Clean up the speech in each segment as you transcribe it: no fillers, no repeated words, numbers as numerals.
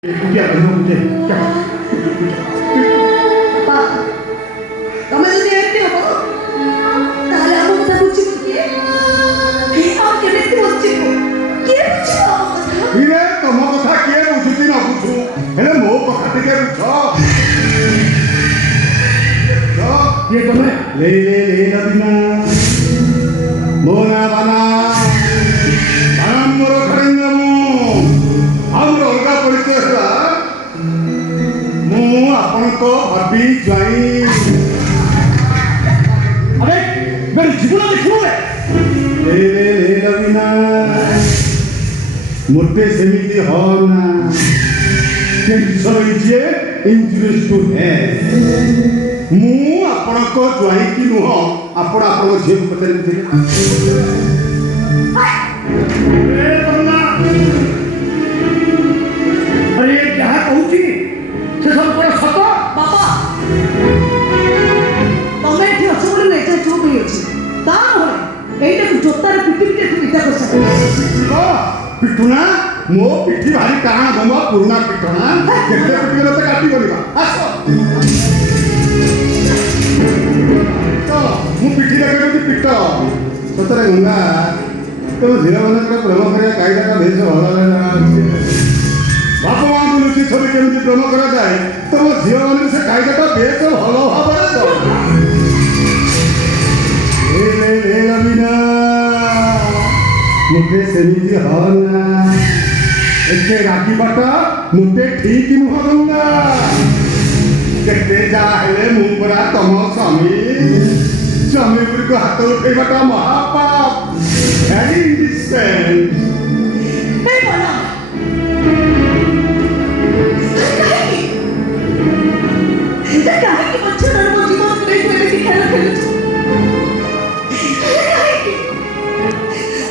Kuya, ano mo kuya? Pak, kamu itu siapa apa? Tak ada apa kita bucin dia. Apa kita itu bucin? Kita bucin apa? Ini kamu kata kiai bujuti na buju. Ini mau pakai tiga buju. So, ये तो मैं ले लबिना मोना बना हम मोर करेंगे हम रोगा परिचय होला मु आपन को भाभी जाई अरे मेरे जीवन में क्यों है ले लबिना मोटे सेमिति हो ना कैंसर इजे इंजुरियस टू हेल्थ मु आपण को ज्वाई की नुह आपण आपण झील को पचर दिले ए बंदा अरे क्या कहूची से सब पर सत बाबा, तमे एठी अछ बोले नै जा चुप होई अछि ता होय एटा जोतार पिटी के पिटा करसा ओ पिटुना मो पिठी भारी काण बम पुराना पिटना केते पिटी रे काटी गलिबा आस मु पिठी लगे पिट सतरे गंगा तो झील मन प्रेम कर कायदा भेष भल बाप माँ को लुचि छवि केमती प्रेम करा जाए तो मो झील मन से कायदा भेष भल भाव मुझे सेमिति हना एके राखी बाटा मुझे ठीक नुह गंगा केते जा हेले मु परा तम स्वामी स्वामी को हाथ उठेबाटा महापाप वेरी इंडिसेंट ए बना काहे की बच्चा नरम जीवन में कोई भी खेल खेल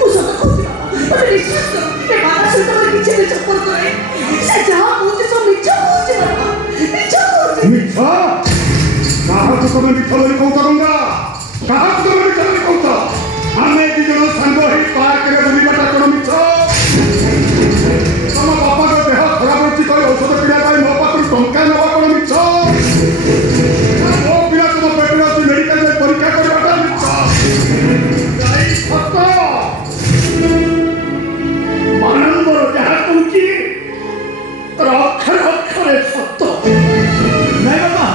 उस सब को और विश्वास करो ए बाबा से तो पीछे में चक्कर करे से जहां मुझे सब मिच्छा मुझे बाबा मिठा कहाँ तो तुम्हें मिठा लोग कौन करूँगा कहाँ तो तुम्हें मिठा लोग कौन था हमें भी जो संग ही पार करे बुरी बात करो मिठा तम बापा को देह खराब होती कोई औषध पीड़ा कोई नो पात्र टंका न करो मिठा वो पीड़ा तुम पेट में होती मेडिकल में परीक्षा करे बाटा मिठा गाई फटो मानंदर जहाँ तुम की अक्षर सत्य नहीं बाबा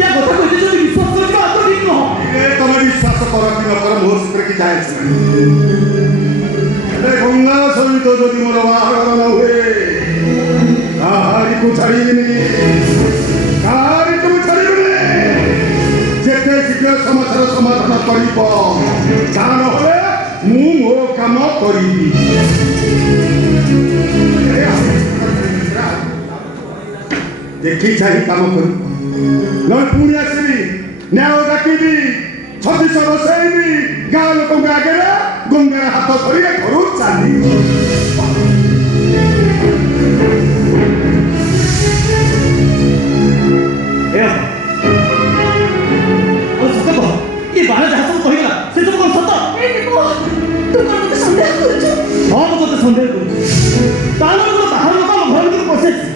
या কথা কইতে যদি বিশ্বাস করছো তো ঠিক নহ এ তুমি বিশ্বাস করো কি না করো মোর সূত্রে কি যায় আছে এ গঙ্গা সহিত যদি মোর বাহার না হুয়ে কাহারি কো ছাড়িনি কাহারি কো ছাড়িনি যেতে শীঘ্র সমস্যার সমাধান করিব যা নহলে মু মো কাম করিবি देखी चाहिए काम कर नल पुणी आसबी न्याय डाकिबी छत्तीस बसैबी गाँ लोक आगे गंगार हाथ धरी घर चली सत कह ये बाण जहाँ सब कहला से तुम कौन सत ए देखो तू कौन मते संदेह करछ हाँ तो सन्देह करूँ